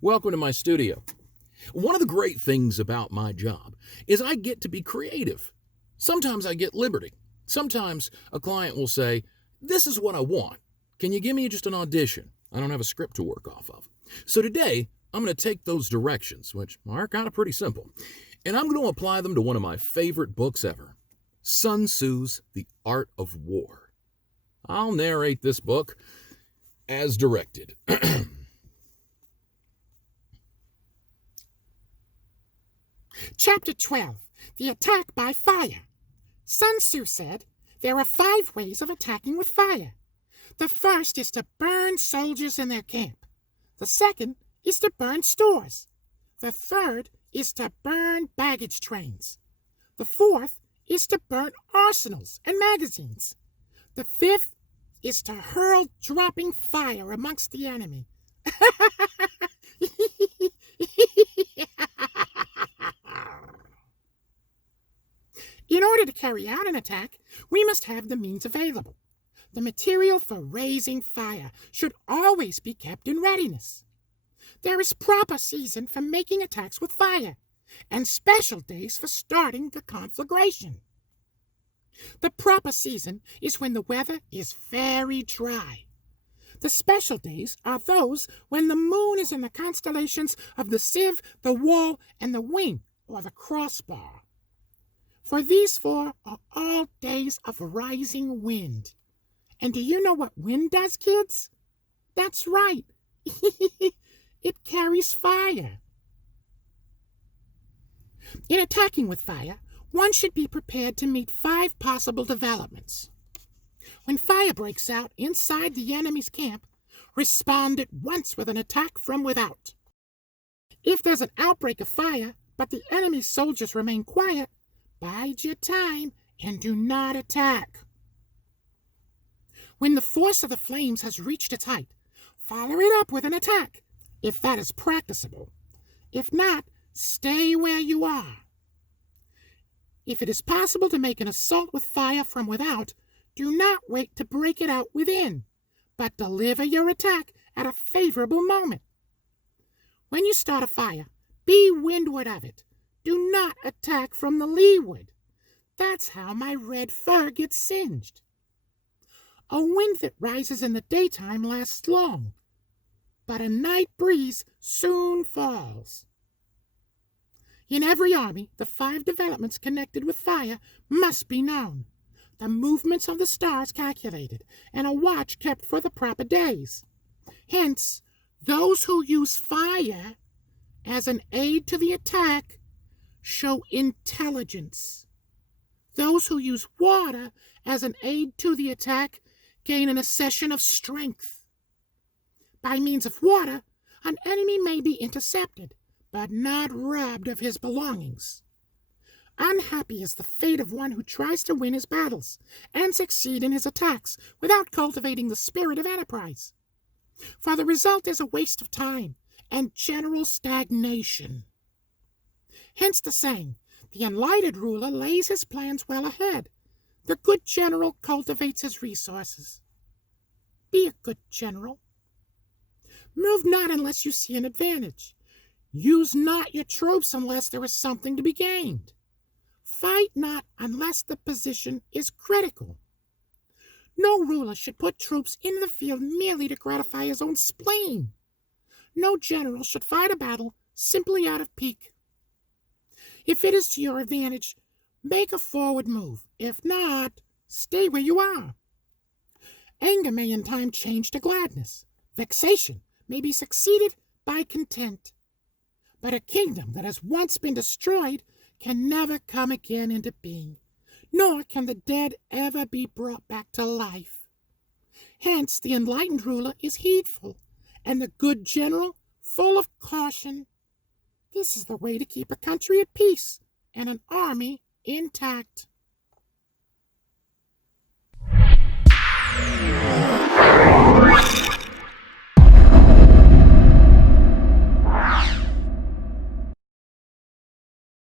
Welcome to my studio. One of the great things about my job is I get to be creative. Sometimes I get liberty. Sometimes a client will say, "This is what I want. Can you give me just an audition?" I don't have a script to work off of. So today, I'm going to take those directions, which are kind of pretty simple, and I'm going to apply them to one of my favorite books ever, Sun Tzu's The Art of War. I'll narrate this book as directed. Chapter 12, The Attack by Fire. Sun Tzu said, there are 5 ways of attacking with fire. The first is to burn soldiers in their camp. The second is to burn stores. The third is to burn baggage trains. The fourth is to burn arsenals and magazines. The fifth is to hurl dropping fire amongst the enemy. In order to carry out an attack, we must have the means available. The material for raising fire should always be kept in readiness. There is proper season for making attacks with fire, and special days for starting the conflagration. The proper season is when the weather is very dry. The special days are those when the moon is in the constellations of the sieve, the wall, and the wing, or the crossbar. For these 4 are all days of rising wind. And do you know what wind does, kids? That's right. It carries fire. In attacking with fire, one should be prepared to meet 5 possible developments. When fire breaks out inside the enemy's camp, respond at once with an attack from without. If there's an outbreak of fire, but the enemy's soldiers remain quiet, bide your time and do not attack. When the force of the flames has reached its height, follow it up with an attack, if that is practicable. If not, stay where you are. If it is possible to make an assault with fire from without, do not wait to break it out within, but deliver your attack at a favorable moment. When you start a fire, be windward of it. Do not attack from the leeward. That's how my red fur gets singed. A wind that rises in the daytime lasts long, but a night breeze soon falls. In every army, the 5 developments connected with fire must be known, the movements of the stars calculated, and a watch kept for the proper days. Hence, those who use fire as an aid to the attack show intelligence. Those who use water as an aid to the attack gain an accession of strength. By means of water, an enemy may be intercepted, but not robbed of his belongings. Unhappy is the fate of one who tries to win his battles and succeed in his attacks without cultivating the spirit of enterprise. For the result is a waste of time and general stagnation. Hence the saying, the enlightened ruler lays his plans well ahead. The good general cultivates his resources. Be a good general. Move not unless you see an advantage. Use not your troops unless there is something to be gained. Fight not unless the position is critical. No ruler should put troops into the field merely to gratify his own spleen. No general should fight a battle simply out of pique. If it is to your advantage, make a forward move. If not, stay where you are. Anger may in time change to gladness. Vexation may be succeeded by content. But a kingdom that has once been destroyed can never come again into being, nor can the dead ever be brought back to life. Hence, the enlightened ruler is heedful, and the good general full of caution. This is the way to keep a country at peace and an army intact.